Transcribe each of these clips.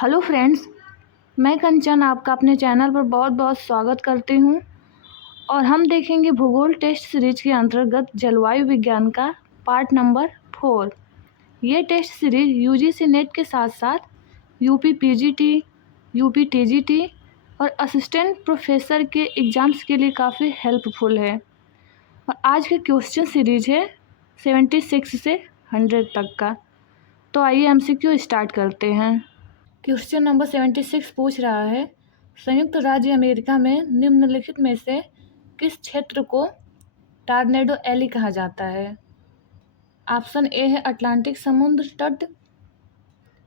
Hello friends, मैं कंचन आपका अपने चैनल पर बहुत बहुत स्वागत करती हूँ। और हम देखेंगे भूगोल टेस्ट सीरीज के अंतर्गत जलवायु विज्ञान का पार्ट नंबर 4। ये टेस्ट सीरीज यूजीसी नेट के साथ साथ यूपी पीजीटी, यूपी टीजीटी और असिस्टेंट प्रोफेसर के एग्ज़ाम्स के लिए काफ़ी हेल्पफुल है। और आज के क्वेश्चन सीरीज है 76 से 100 तक का। तो आइए एमसीक्यू स्टार्ट करते हैं। क्वेश्चन नंबर 76 पूछ रहा है, संयुक्त राज्य अमेरिका में निम्नलिखित में से किस क्षेत्र को टॉर्नेडो एली कहा जाता है? ऑप्शन ए है अटलांटिक समुद्र तट,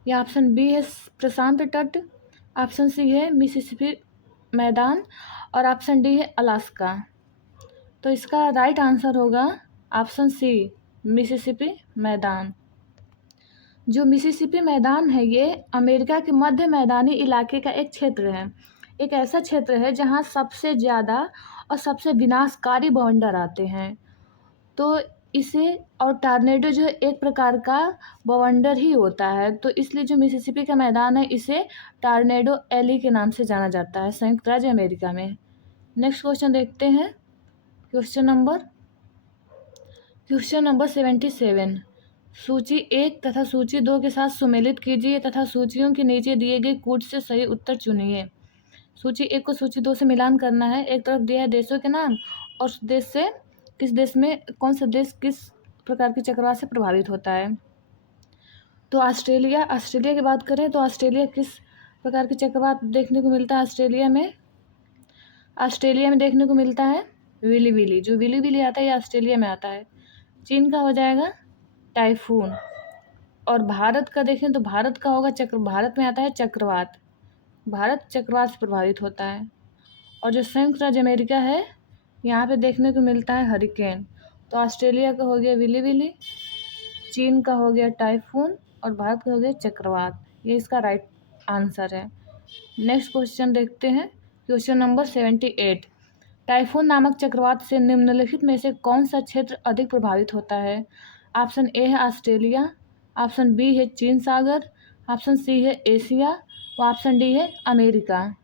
या ऑप्शन बी है प्रशांत तट, ऑप्शन सी है मिसिसिपी मैदान और ऑप्शन डी है अलास्का। तो इसका राइट आंसर होगा ऑप्शन सी, मिसिसिपी मैदान। जो मिसिसिपी मैदान है ये अमेरिका के मध्य मैदानी इलाके का एक क्षेत्र है। एक ऐसा क्षेत्र है जहाँ सबसे ज़्यादा और सबसे विनाशकारी बवंडर आते हैं। तो इसे और टॉर्नेडो जो है एक प्रकार का बवंडर ही होता है, तो इसलिए जो मिसिसिपी का मैदान है इसे टॉर्नेडो एली के नाम से जाना जाता है संयुक्त राज्य अमेरिका में। नेक्स्ट क्वेश्चन देखते हैं। Question number 77। सूची 1 तथा सूची 2 के साथ सुमेलित कीजिए तथा सूचियों के नीचे दिए गए कूट से सही उत्तर चुनिए। सूची 1 को सूची 2 से मिलान करना है। एक तरफ दिया है देशों के नाम और देश से किस देश में कौन सा देश किस प्रकार की चक्रवात से प्रभावित होता है। तो ऑस्ट्रेलिया की बात करें तो ऑस्ट्रेलिया किस प्रकार की चक्रवात देखने को मिलता है? ऑस्ट्रेलिया में देखने को मिलता है विली विली। जो विली विली आता है ये ऑस्ट्रेलिया में आता है। चीन का हो जाएगा टाइफून। और भारत का देखें तो भारत का होगा भारत में आता है चक्रवात। भारत चक्रवात से प्रभावित होता है। और जो संयुक्त राज्य अमेरिका है यहाँ पे देखने को मिलता है हरिकेन। तो ऑस्ट्रेलिया का हो गया विली विली, चीन का हो गया टाइफून और भारत का हो गया चक्रवात। ये इसका राइट आंसर है। नेक्स्ट क्वेश्चन देखते हैं। Question number 78। टाइफून नामक चक्रवात से निम्नलिखित में से कौन सा क्षेत्र अधिक प्रभावित होता है? ऑप्शन ए है ऑस्ट्रेलिया, ऑप्शन बी है चीन सागर, ऑप्शन सी है एशिया और ऑप्शन डी है अमेरिका।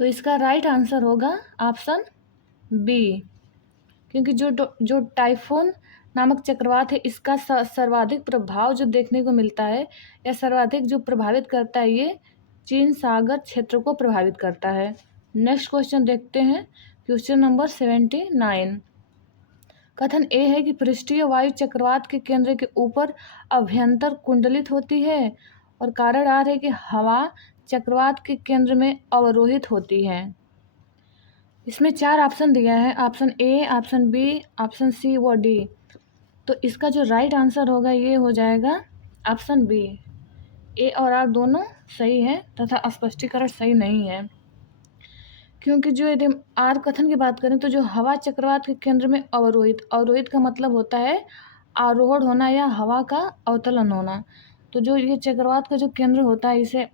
तो इसका राइट आंसर होगा ऑप्शन बी, क्योंकि जो टाइफून नामक चक्रवात है इसका सर्वाधिक प्रभाव जो देखने को मिलता है या सर्वाधिक जो प्रभावित करता है ये चीन सागर क्षेत्र को प्रभावित करता है। नेक्स्ट क्वेश्चन देखते हैं। Question number 79। कथन ए है कि पृष्ठीय वायु चक्रवात के केंद्र के ऊपर अभ्यंतर कुंडलित होती है और कारण आर है कि हवा चक्रवात के केंद्र में अवरोहित होती है। इसमें 4 ऑप्शन दिया है, option A, option B, option C व डी। तो इसका जो राइट आंसर होगा ये हो जाएगा ऑप्शन बी। ए और आर दोनों सही है तथा स्पष्टीकरण सही नहीं है, क्योंकि जो यदि आर कथन की बात करें तो जो हवा चक्रवात के केंद्र में अवरोहित का मतलब होता है आरोहण होना या हवा का अवतलन होना। तो जो ये चक्रवात का जो केंद्र होता है इसे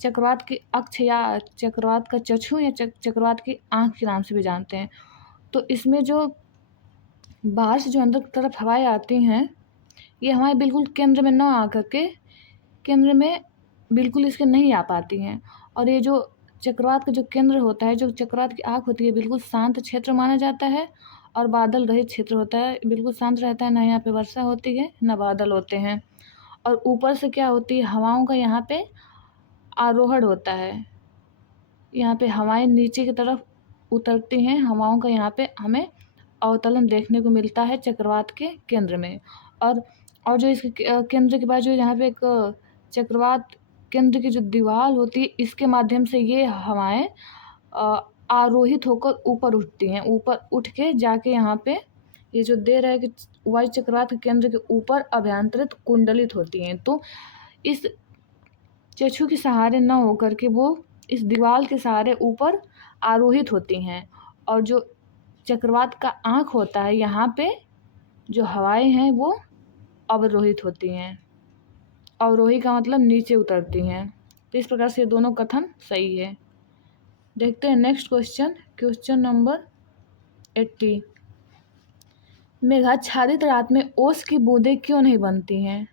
चक्रवात की अक्ष या चक्रवात का चक्षु या चक्रवात की आंख के नाम से भी जानते हैं। तो इसमें जो बाहर से जो अंदर की तरफ हवाएं आती हैं ये हवाएं बिल्कुल केंद्र में ना आकर के केंद्र में बिल्कुल इसके नहीं आ पाती हैं। और ये जो चक्रवात का जो केंद्र होता है, जो चक्रवात की आँख होती है, बिल्कुल शांत क्षेत्र माना जाता है और बादल रहित क्षेत्र होता है। बिल्कुल शांत रहता है, ना यहाँ पे वर्षा होती है ना बादल होते हैं। और ऊपर से क्या होती है, हवाओं का यहाँ पे आरोहण होता है। यहाँ पे हवाएं नीचे की तरफ उतरती हैं, हवाओं का यहाँ पे हमें अवतलन देखने को मिलता है चक्रवात के केंद्र में। और जो इसके केंद्र के बाद जो यहाँ पे एक चक्रवात केंद्र की जो दीवार होती है इसके माध्यम से ये हवाएं आरोहित होकर ऊपर उठती हैं। ऊपर उठ के जाके यहाँ पे ये जो दे रहा है कि वायु चक्रवात के केंद्र के ऊपर अभ्यंतरित कुंडलित होती हैं। तो इस चक्षु के सहारे न होकर के वो इस दीवार के सहारे ऊपर आरोहित होती हैं। और जो चक्रवात का आँख होता है यहाँ पे जो हवाएं हैं वो अवरोहित होती हैं। अवरोही का मतलब नीचे उतरती हैं। तो इस प्रकार से ये दोनों कथन सही है। देखते हैं नेक्स्ट क्वेश्चन। Question number 80। मेघाच्छादित रात में ओस की बूंदें क्यों नहीं बनती हैं?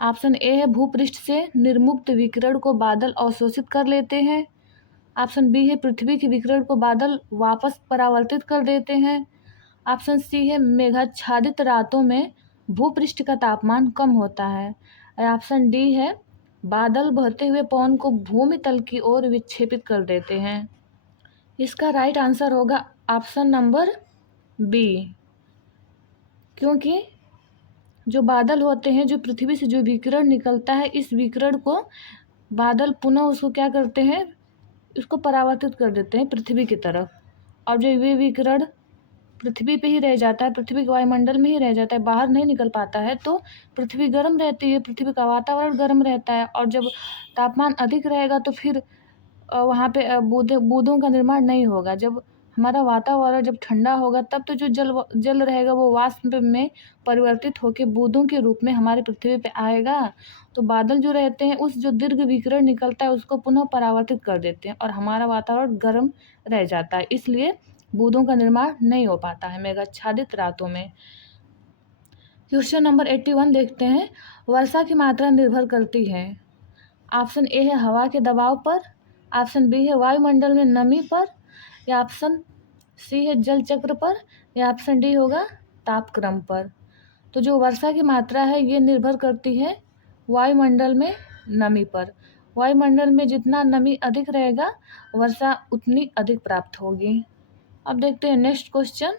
ऑप्शन ए है भूपृष्ठ से निर्मुक्त विकिरण को बादल अवशोषित कर लेते हैं। ऑप्शन बी है पृथ्वी के विकिरण को बादल वापस परावर्तित कर देते हैं। ऑप्शन सी है मेघाच्छादित रातों में भूपृष्ठ का तापमान कम होता है। और ऑप्शन डी है बादल बहते हुए पवन को भूमि तल की ओर विक्षेपित कर देते हैं। इसका राइट आंसर होगा ऑप्शन नंबर बी, क्योंकि जो बादल होते हैं, जो पृथ्वी से जो विकिरण निकलता है, इस विकिरण को बादल पुनः उसको क्या करते हैं, उसको परावर्तित कर देते हैं पृथ्वी की तरफ। और जो ये विकिरण पृथ्वी पे ही रह जाता है, पृथ्वी के वायुमंडल में ही रह जाता है, बाहर नहीं निकल पाता है, तो पृथ्वी गर्म रहती है, पृथ्वी का वातावरण गर्म रहता है। और जब तापमान अधिक रहेगा तो फिर वहाँ पे बूंदों का निर्माण नहीं होगा। जब हमारा वातावरण जब ठंडा होगा तब तो जो जल रहेगा वो वाष्प में परिवर्तित होकर बूंदों के रूप में हमारे पृथ्वी पे आएगा। तो बादल जो रहते हैं, उस जो दीर्घ विकिरण निकलता है उसको पुनः परावर्तित कर देते हैं और हमारा वातावरण गर्म रह जाता है, इसलिए बूंदों का निर्माण नहीं हो पाता है मेघाच्छादित रातों में। क्वेश्चन नंबर 81 देखते हैं। वर्षा की मात्रा निर्भर करती है। ऑप्शन ए है हवा के दबाव पर, ऑप्शन बी है वायुमंडल में नमी पर, या ऑप्शन सी है जल चक्र पर, या ऑप्शन डी होगा तापक्रम पर। तो जो वर्षा की मात्रा है ये निर्भर करती है वायुमंडल में नमी पर। वायुमंडल में जितना नमी अधिक रहेगा वर्षा उतनी अधिक प्राप्त होगी। अब देखते हैं नेक्स्ट क्वेश्चन।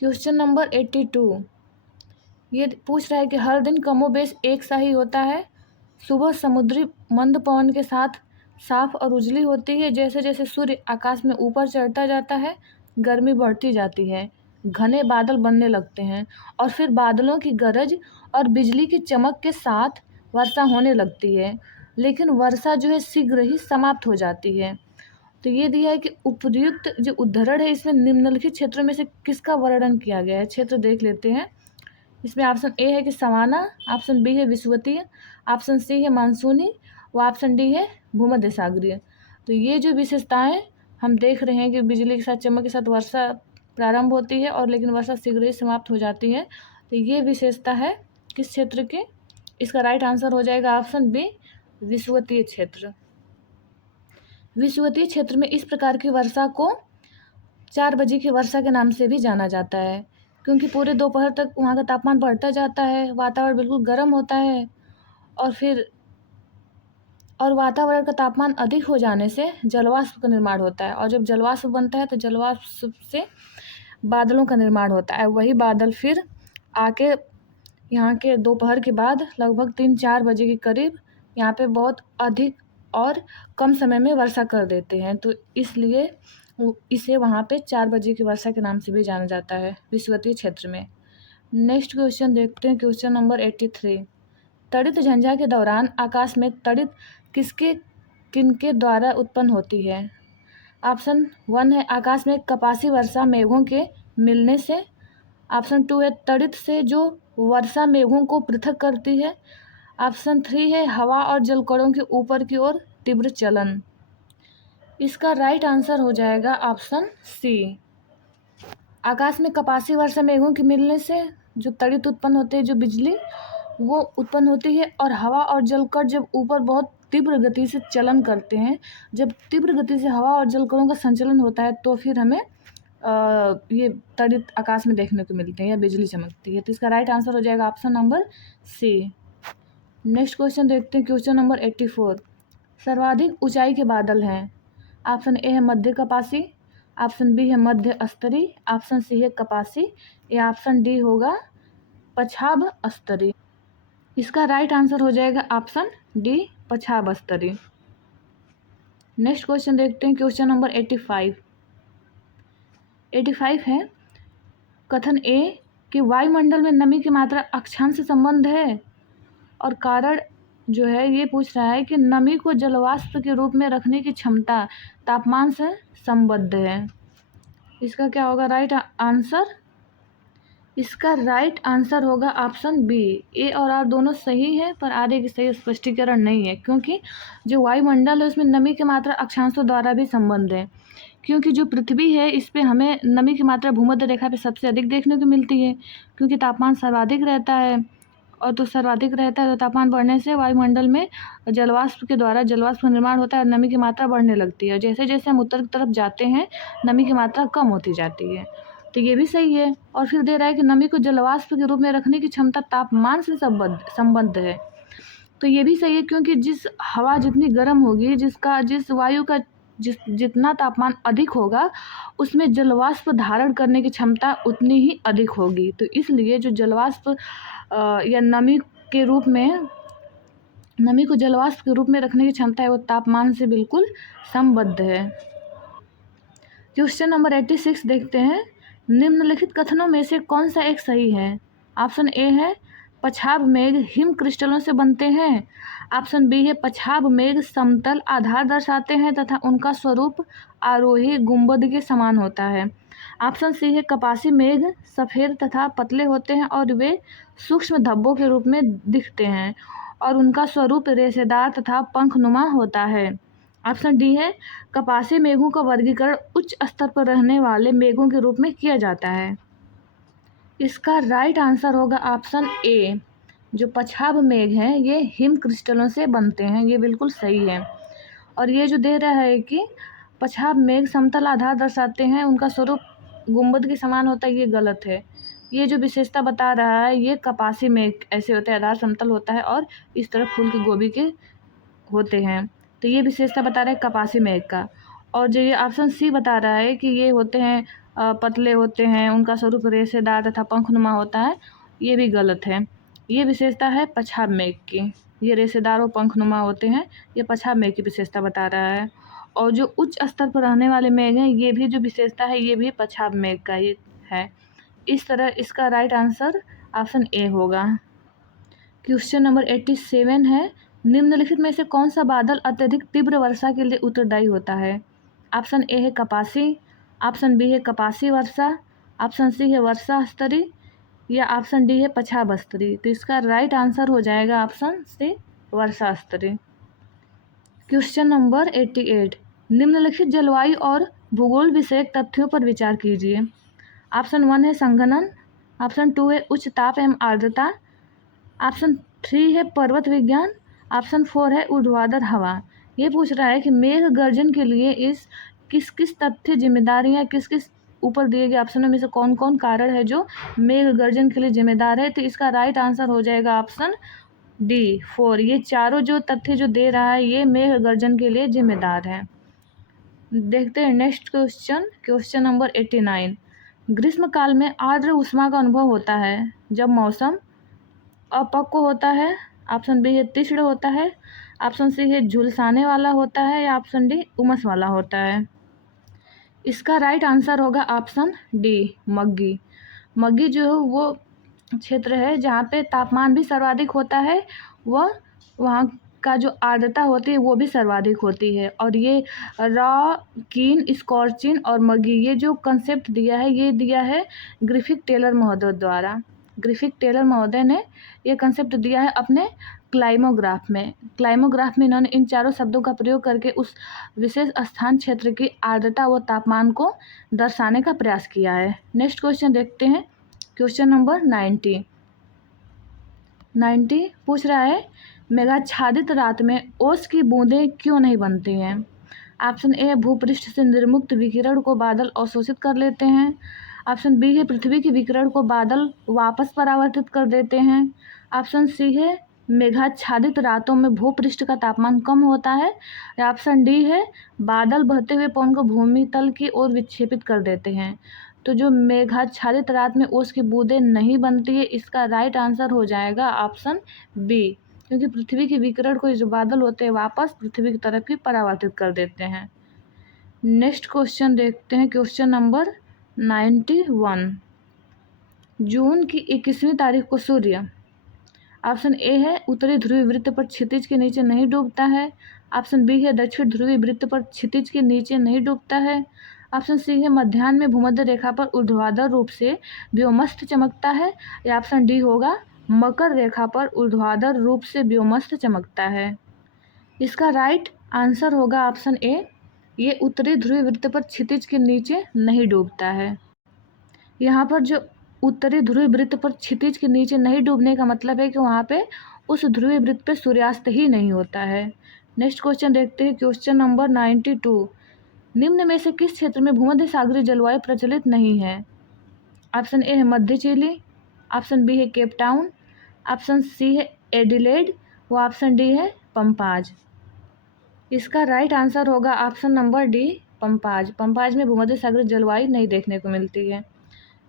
क्वेश्चन नंबर 82 ये पूछ रहा है कि हर दिन कमोबेश एक सा ही होता है। सुबह समुद्री मंद पवन के साथ साफ और उजली होती है। जैसे जैसे सूर्य आकाश में ऊपर चढ़ता जाता है गर्मी बढ़ती जाती है, घने बादल बनने लगते हैं और फिर बादलों की गरज और बिजली की चमक के साथ वर्षा होने लगती है। लेकिन वर्षा जो है शीघ्र ही समाप्त हो जाती है। तो ये दिया है कि उपर्युक्त जो उद्धरण है इसमें निम्नलिखित क्षेत्रों में से किसका वर्णन किया गया है। क्षेत्र देख लेते हैं। इसमें ऑप्शन ए है कि सवाना, ऑप्शन बी है विषुवतीय, ऑप्शन सी है मानसूनी, व ऑप्शन डी है भूमध्य सागरीय। तो ये जो विशेषताएं हम देख रहे हैं कि बिजली के साथ चमक के साथ वर्षा प्रारंभ होती है और लेकिन वर्षा शीघ्र ही समाप्त हो जाती है। तो ये विशेषता है किस क्षेत्र की। इसका राइट आंसर हो जाएगा ऑप्शन बी, विषुवतीय क्षेत्र। विषुवतीय क्षेत्र में इस प्रकार की वर्षा को 4 बजे की वर्षा के नाम से भी जाना जाता है, क्योंकि पूरे दोपहर तक वहाँ का तापमान बढ़ता जाता है, वातावरण बिल्कुल गर्म होता है और वातावरण का तापमान अधिक हो जाने से जलवाष्प का निर्माण होता है। और जब जलवाष्प बनता है तो जलवाष्प से बादलों का निर्माण होता है। वही बादल फिर आके यहाँ के दोपहर के बाद लगभग 3-4 बजे के करीब यहाँ पे बहुत अधिक और कम समय में वर्षा कर देते हैं। तो इसलिए इसे वहाँ पे 4 बजे की वर्षा के नाम से भी जाना जाता है विषुवतीय क्षेत्र में। नेक्स्ट क्वेश्चन देखते हैं। Question number 83। तड़ित झंझा के दौरान आकाश में तड़ित किनके द्वारा उत्पन्न होती है। ऑप्शन 1 है आकाश में कपासी वर्षा मेघों के मिलने से। ऑप्शन 2 है तड़ित से जो वर्षा मेघों को पृथक करती है। ऑप्शन 3 है हवा और जलकणों के ऊपर की ओर तीव्र चलन। इसका राइट आंसर हो जाएगा ऑप्शन सी। आकाश में कपासी वर्षा मेघों के मिलने से जो तड़ित उत्पन्न होते हैं, जो बिजली वो उत्पन्न होती है, और हवा और जलकण जब ऊपर बहुत तीव्र गति से चलन करते हैं, जब तीव्र गति से हवा और जलकणों का संचलन होता है तो फिर हमें ये तड़ित आकाश में देखने को मिलते हैं या बिजली चमकती है। तो इसका राइट आंसर हो जाएगा option number C. Next question देखते हैं। Question number 84। सर्वाधिक ऊंचाई के बादल हैं। ऑप्शन ए है मध्य कपासी, ऑप्शन बी है मध्य स्तरीय, ऑप्शन सी है कपासी, या ऑप्शन डी होगा पछाब स्तरीय। इसका राइट आंसर हो जाएगा ऑप्शन डी, पछाब स्तरीय। नेक्स्ट क्वेश्चन देखते हैं। क्वेश्चन नंबर 85 है कथन ए कि वायुमंडल में नमी की मात्रा अक्षांश संबंध है, और कारण जो है ये पूछ रहा है कि नमी को जलवाष्प के रूप में रखने की क्षमता तापमान से संबद्ध है। इसका क्या होगा राइट आंसर। इसका राइट आंसर होगा ऑप्शन बी। ए और आर दोनों सही है, पर आगे की सही स्पष्टीकरण नहीं है, क्योंकि जो वायुमंडल है उसमें नमी की मात्रा अक्षांशों द्वारा भी संबंध है। क्योंकि जो पृथ्वी है इस पे हमें नमी की मात्रा भूमध्य रेखा पे सबसे अधिक देखने को मिलती है, क्योंकि तापमान सर्वाधिक रहता है और तो सर्वाधिक रहता है, तो तापमान बढ़ने से वायुमंडल में जलवाष्प के द्वारा जलवाष्प का निर्माण होता है और नमी की मात्रा बढ़ने लगती है। जैसे जैसे हम उत्तर की तरफ जाते हैं नमी की मात्रा कम होती जाती है। तो ये भी सही है। और फिर दे रहा है कि नमी को जलवाष्प के रूप में रखने की क्षमता तापमान से संबद्ध है। तो ये भी सही है, क्योंकि जिस हवा जितनी गर्म होगी, जिस वायु का जितना तापमान अधिक होगा, उसमें जलवाष्प धारण करने की क्षमता उतनी ही अधिक होगी। तो इसलिए जो जलवाष्प या नमी को जलवाष्प के रूप में रखने की क्षमता है वो तापमान से बिल्कुल संबद्ध है। क्वेश्चन नंबर 86 देखते हैं। निम्नलिखित कथनों में से कौन सा एक सही है? ऑप्शन ए है पछाब मेघ हिम क्रिस्टलों से बनते हैं। ऑप्शन बी है पछाब मेघ समतल आधार दर्शाते हैं तथा उनका स्वरूप आरोही गुंबद के समान होता है। ऑप्शन सी है कपासी मेघ सफ़ेद तथा पतले होते हैं और वे सूक्ष्म धब्बों के रूप में दिखते हैं और उनका स्वरूप रेशेदार तथा पंखनुमा होता है। ऑप्शन डी है कपासी मेघों का वर्गीकरण उच्च स्तर पर रहने वाले मेघों के रूप में किया जाता है। इसका राइट आंसर होगा ऑप्शन ए। जो पछाब मेघ हैं ये हिम क्रिस्टलों से बनते हैं, ये बिल्कुल सही है। और ये जो दे रहा है कि पछाब मेघ समतल आधार दर्शाते हैं, उनका स्वरूप गुंबद के समान होता है, ये गलत है। ये जो विशेषता बता रहा है ये कपासी मेघ ऐसे होते हैं, आधार समतल होता है और इस तरफ फूल की गोभी के होते हैं। तो ये विशेषता बता रहा है कपासी मेघ का। और जो ये ऑप्शन सी बता रहा है कि ये होते हैं पतले होते हैं, उनका स्वरूप रेशेदार तथा पंखनुमा होता है, ये भी गलत है। ये विशेषता है पछाब मेघ की, ये रेशेदार और पंखनुमा होते हैं, ये पछाब मेघ की विशेषता बता रहा है। और जो उच्च स्तर पर रहने वाले मेघ हैं ये भी जो विशेषता है ये भी पछाब मेघ का ही है। इस तरह इसका राइट आंसर ऑप्शन ए होगा। क्वेश्चन नंबर 87 है। निम्नलिखित में से कौन सा बादल अत्यधिक तीव्र वर्षा के लिए उत्तरदायी होता है? ऑप्शन ए है कपासी, ऑप्शन बी है कपासी वर्षा, ऑप्शन सी है वर्षा स्तरी या ऑप्शन डी है पछाब स्तरी। तो इसका राइट आंसर हो जाएगा ऑप्शन सी वर्षा स्तरी। Question number 88। निम्नलिखित जलवायु और भूगोल विषयक तथ्यों पर विचार कीजिए। ऑप्शन 1 है संघनन, ऑप्शन 2 है उच्च ताप एवं आर्द्रता, ऑप्शन 3 है पर्वत विज्ञान, ऑप्शन 4 है ऊर्ध्वाधर हवा। ये पूछ रहा है कि मेघ गर्जन के लिए किस किस तथ्य जिम्मेदार हैं, किस किस ऊपर दिए गए ऑप्शनों में से कौन कौन कारण है जो मेघ गर्जन के लिए जिम्मेदार है। तो इसका राइट आंसर हो जाएगा ऑप्शन डी 4। ये चारों जो तथ्य जो दे रहा है ये मेघ गर्जन के लिए जिम्मेदार है। देखते हैं नेक्स्ट क्वेश्चन, क्वेश्चन नंबर 89। ग्रीष्म काल में आर्द्र उष्मा का अनुभव होता है जब मौसम अपक्व होता है, ऑप्शन बी है तीक्ष्ण होता है, ऑप्शन सी है झुलसाने वाला होता है या ऑप्शन डी उमस वाला होता है। इसका राइट आंसर होगा ऑप्शन डी मग्गी। मग्गी जो वो क्षेत्र है जहाँ पे तापमान भी सर्वाधिक होता है, वहाँ का जो आर्द्रता होती है वो भी सर्वाधिक होती है। और ये रॉ कीन स्कॉर्चिन और मग्गी ये जो कंसेप्ट दिया है ये दिया है ग्रिफिथ टेलर महोदय द्वारा। ग्रिफिथ टेलर महोदय ने ये कंसेप्ट दिया है अपने क्लाइमोग्राफ में इन्होंने इन चारों शब्दों का प्रयोग करके उस विशेष स्थान क्षेत्र की आर्द्रता व तापमान को दर्शाने का प्रयास किया है। नेक्स्ट क्वेश्चन देखते हैं, क्वेश्चन नंबर 90 पूछ रहा है मेघाच्छादित रात में ओस की बूंदें क्यों नहीं बनती हैं? ऑप्शन ए भूपृष्ठ से निर्मुक्त विकिरण को बादल अवशोषित कर लेते हैं, ऑप्शन बी है पृथ्वी के विकिरण को बादल वापस परावर्तित कर देते हैं, ऑप्शन सी है मेघाच्छादित रातों में भूपृष्ठ का तापमान कम होता है या ऑप्शन डी है बादल बहते हुए पवन को भूमि तल की ओर विक्षेपित कर देते हैं। तो जो मेघाच्छादित रात में ओस की बूंदें नहीं बनती है इसका राइट आंसर हो जाएगा ऑप्शन बी, क्योंकि पृथ्वी के विकिरण को जो बादल होते हैं वापस पृथ्वी की तरफ ही परावर्तित कर देते हैं। नेक्स्ट क्वेश्चन देखते हैं, क्वेश्चन नंबर 91। जून की 21वीं तारीख को सूर्य ऑप्शन ए है उत्तरी ध्रुवीय वृत्त पर क्षितिज के नीचे नहीं डूबता है, ऑप्शन बी है दक्षिण ध्रुवीय वृत्त पर क्षितिज के नीचे नहीं डूबता है, ऑप्शन सी है मध्याह्न में भूमध्य रेखा पर ऊर्ध्वाधर रूप से व्योमस्थ चमकता है या ऑप्शन डी होगा मकर रेखा पर ऊर्ध्वाधर रूप से व्योमस्थ चमकता है। इसका राइट आंसर होगा ऑप्शन ए, ये उत्तरी ध्रुवीय वृत्त पर क्षितिज के नीचे नहीं डूबता है। यहाँ पर जो उत्तरी ध्रुवीय वृत्त पर क्षितिज के नीचे नहीं डूबने का मतलब है कि वहाँ पे उस ध्रुवीय वृत्त पे सूर्यास्त ही नहीं होता है। नेक्स्ट क्वेश्चन देखते हैं, क्वेश्चन नंबर 92। निम्न में से किस क्षेत्र में भूमध्य सागरीय जलवायु प्रचलित नहीं है? ऑप्शन ए है मध्य चिली, ऑप्शन बी है केप टाउन, ऑप्शन सी है एडिलेड व ऑप्शन डी है पंपाज। इसका राइट आंसर होगा ऑप्शन नंबर डी, पंपाज। पंपाज में भूमध्य सागरीय जलवायु नहीं देखने को मिलती है।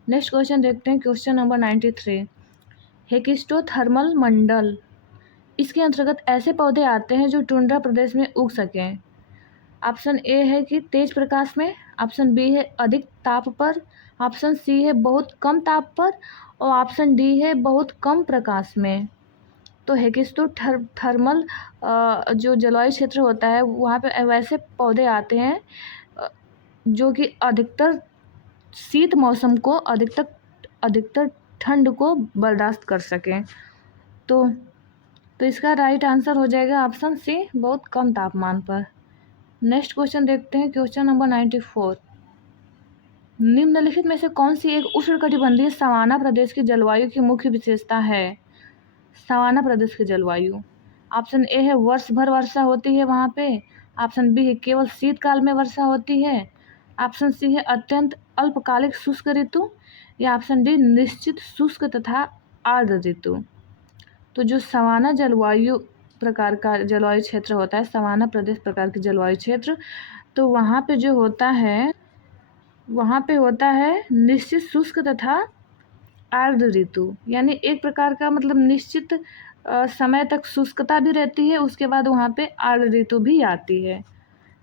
नेक्स्ट क्वेश्चन देखते हैं, क्वेश्चन नंबर 93। हेकिस्टोथर्मल मंडल, इसके अंतर्गत ऐसे पौधे आते हैं जो टुंड्रा प्रदेश में उग सकें। ऑप्शन ए है कि तेज प्रकाश में, ऑप्शन बी है अधिक ताप पर, ऑप्शन सी है बहुत कम ताप पर और ऑप्शन डी है बहुत कम प्रकाश में। तो हेकिस्टोथर्मल जो जलवायु क्षेत्र होता है वहाँ पे वैसे पौधे आते हैं जो कि अधिकतर शीत मौसम को, अधिकतर ठंड को बर्दाश्त कर सकें। तो इसका राइट आंसर हो जाएगा ऑप्शन सी, बहुत कम तापमान पर। नेक्स्ट क्वेश्चन देखते हैं, क्वेश्चन नंबर 94। निम्नलिखित में से कौन सी एक उष्णकटिबंधीय सवाना प्रदेश की जलवायु की मुख्य विशेषता है? सवाना प्रदेश की जलवायु, ऑप्शन ए है वर्ष भर वर्षा होती है वहाँ पे, ऑप्शन बी है केवल शीतकाल में वर्षा होती है, ऑप्शन सी है अत्यंत अल्पकालिक शुष्क ऋतु, या ऑप्शन डी निश्चित शुष्क तथा आर्द्र ऋतु। तो जो सवाना जलवायु प्रकार का जलवायु क्षेत्र होता है, सवाना प्रदेश प्रकार की जलवायु क्षेत्र, तो वहाँ पे जो होता है वहाँ पे होता है निश्चित शुष्क तथा आर्द्र ऋतु, यानी एक प्रकार का मतलब निश्चित समय तक शुष्कता भी रहती है, उसके बाद वहाँ पे आर्द्र ऋतु भी आती है।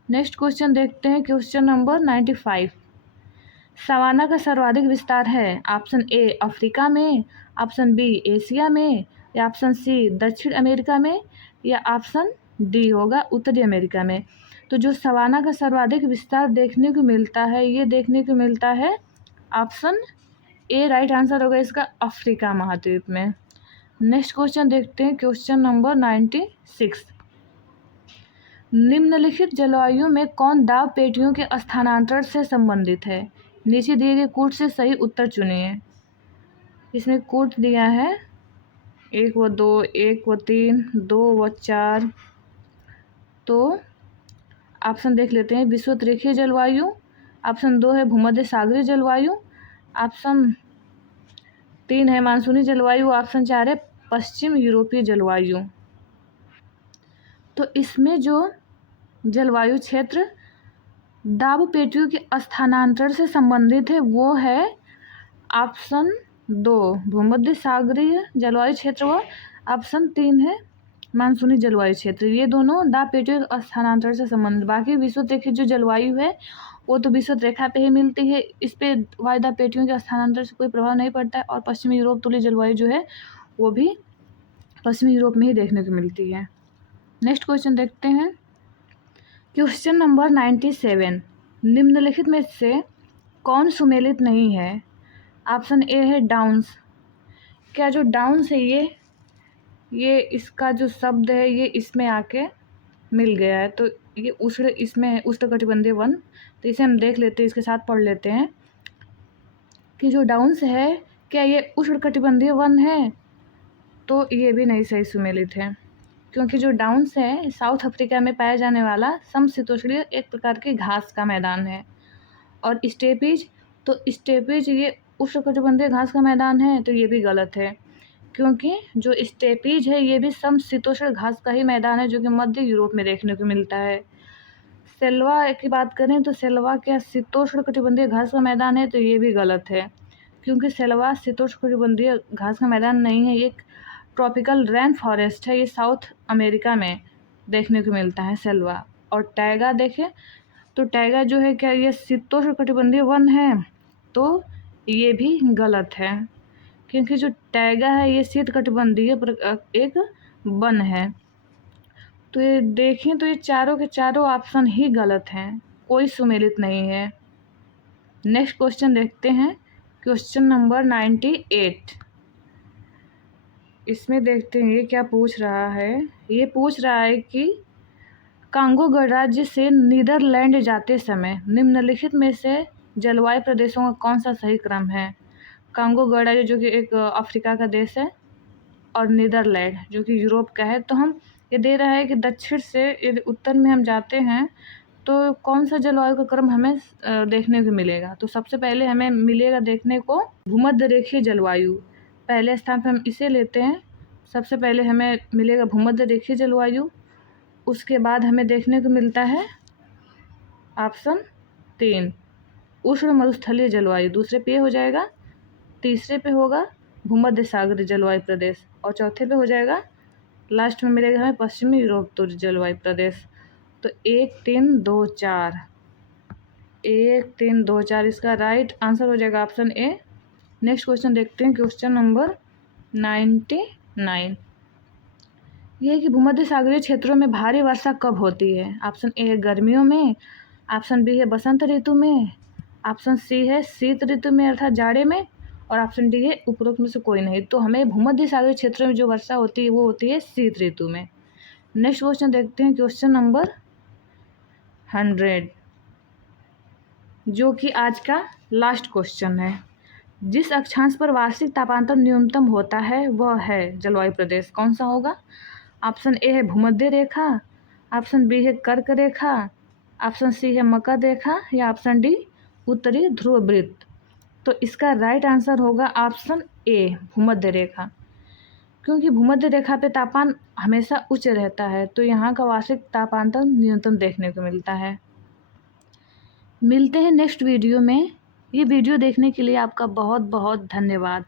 नेक्स्ट क्वेश्चन देखते हैं, क्वेश्चन नंबर 95। सवाना का सर्वाधिक विस्तार है, ऑप्शन ए अफ्रीका में, ऑप्शन बी एशिया में, या ऑप्शन सी दक्षिण अमेरिका में, या ऑप्शन डी होगा उत्तरी अमेरिका में। तो जो सवाना का सर्वाधिक विस्तार देखने को मिलता है, ये देखने को मिलता है ऑप्शन ए, राइट आंसर होगा इसका अफ्रीका महाद्वीप में। नेक्स्ट क्वेश्चन देखते हैं, क्वेश्चन नंबर 96। निम्नलिखित जलवायु में कौन दाब पेटियों के स्थानांतरण से संबंधित है? नीचे दिए गए कूट से सही उत्तर चुनिए। इसमें कूट दिया है 1 व 2, 1 व 3, 2 व 4। तो ऑप्शन देख लेते हैं, विषुवत-रेखीय जलवायु, ऑप्शन 2 है भूमध्य सागरीय जलवायु, ऑप्शन 3 है मानसूनी जलवायु, ऑप्शन 4 है पश्चिम यूरोपीय जलवायु। तो इसमें जो जलवायु क्षेत्र दाब पेटियों के स्थानांतरण से संबंधित है वो है ऑप्शन 2 भूमध्य सागरीय जलवायु क्षेत्र व ऑप्शन 3 है मानसूनी जलवायु क्षेत्र। ये दोनों दाब पेटियों के स्थानांतरण से संबंधित। बाकी विषुवत रेखीय जो जलवायु है वो तो विषुवत रेखा पे ही मिलती है, इस पे वायुदाब पेटियों के स्थानांतरण से कोई प्रभाव नहीं पड़ता है। और पश्चिमी यूरोप तुल्य जलवायु जो है वो भी पश्चिमी यूरोप में ही देखने को मिलती है। नेक्स्ट क्वेश्चन देखते हैं, क्वेश्चन नंबर 97। निम्नलिखित में से कौन सुमेलित नहीं है? ऑप्शन ए है डाउन्स। क्या जो डाउन्स है ये इसका जो शब्द है ये इसमें आके मिल गया है, तो ये इसमें है उष्णकटिबंधीय वन। तो इसे हम देख लेते हैं, इसके साथ पढ़ लेते हैं कि जो डाउन्स है क्या ये उष्णकटिबंधीय वन है? तो ये भी नहीं सही सुमेलित है, क्योंकि जो डाउन्स है साउथ अफ्रीका में पाया जाने वाला समशीतोष्णीय एक प्रकार की घास का मैदान है। और स्टेपीज, तो स्टेपीज ये उष्णकटिबंधीय घास का मैदान है, तो ये भी गलत है, क्योंकि जो स्टेपीज है ये भी समशीतोष्ण घास का ही मैदान है जो कि मध्य यूरोप में देखने को मिलता है। सेल्वा की बात करें तो सेल्वा क्या शीतोष्ण कटिबंधीय घास का मैदान है? तो ये भी गलत है, क्योंकि सेल्वा शीतोष्ण कटिबंधीय घास का मैदान नहीं है, ये एक ट्रॉपिकल रेन फॉरेस्ट है, ये साउथ अमेरिका में देखने को मिलता है सेल्वा। और टैगा देखें तो टैगा जो है क्या ये शीतोष्ण कटिबंधीय वन है? तो ये भी गलत है, क्योंकि जो टैगा है ये शीतकटिबंधीय एक वन है। तो ये देखें तो ये चारों के चारों ऑप्शन ही गलत हैं, कोई सुमेलित नहीं है। नेक्स्ट क्वेश्चन देखते हैं, क्वेश्चन नंबर 98। इसमें देखते हैं ये क्या पूछ रहा है। ये पूछ रहा है कि कांगो गणराज्य से नीदरलैंड जाते समय निम्नलिखित में से जलवायु प्रदेशों का कौन सा सही क्रम है? कांगो गणराज्य जो कि एक अफ्रीका का देश है, और नीदरलैंड जो कि यूरोप का है। तो हम ये दे रहा है कि दक्षिण से यदि उत्तर में हम जाते हैं तो कौन सा जलवायु का क्रम हमें देखने को मिलेगा। तो सबसे पहले हमें मिलेगा देखने को भूमध्य रेखीय जलवायु। पहले स्थान पर हम इसे लेते हैं। सबसे पहले हमें मिलेगा भूमध्य रेखीय जलवायु। उसके बाद हमें देखने को मिलता है ऑप्शन 3 उष्ण मरुस्थलीय जलवायु। दूसरे पे हो जाएगा, तीसरे पे होगा भूमध्य सागरीय जलवायु प्रदेश, और चौथे पे हो जाएगा, लास्ट में मिलेगा हमें पश्चिमी यूरोप जलवायु प्रदेश। तो 1 3 2 4 1 3 2 4 इसका राइट आंसर हो जाएगा ऑप्शन ए। नेक्स्ट क्वेश्चन देखते हैं, क्वेश्चन नंबर 99। ये है कि भूमध्य सागरीय क्षेत्रों में भारी वर्षा कब होती है। ऑप्शन ए है गर्मियों में, ऑप्शन बी है बसंत ऋतु में, ऑप्शन सी है शीत ऋतु में अर्थात जाड़े में, और ऑप्शन डी है उपरोक्त में से कोई नहीं। तो हमें भूमध्य सागरीय क्षेत्रों में जो वर्षा होती है वो होती है शीत ऋतु में। नेक्स्ट क्वेश्चन देखते हैं, क्वेश्चन नंबर 100, जो कि आज का लास्ट क्वेश्चन है। जिस अक्षांश पर वार्षिक तापांतर न्यूनतम होता है वह है जलवायु प्रदेश, कौन सा होगा। ऑप्शन ए है भूमध्य रेखा, ऑप्शन बी है कर्क रेखा, ऑप्शन सी है मकर रेखा, या ऑप्शन डी उत्तरी ध्रुव वृत्त। तो इसका राइट आंसर होगा ऑप्शन ए भूमध्य रेखा, क्योंकि भूमध्य रेखा पे तापमान हमेशा उच्च रहता है, तो यहाँ का वार्षिक तापांतर न्यूनतम देखने को मिलता है। मिलते हैं नेक्स्ट वीडियो में। ये वीडियो देखने के लिए आपका बहुत बहुत धन्यवाद।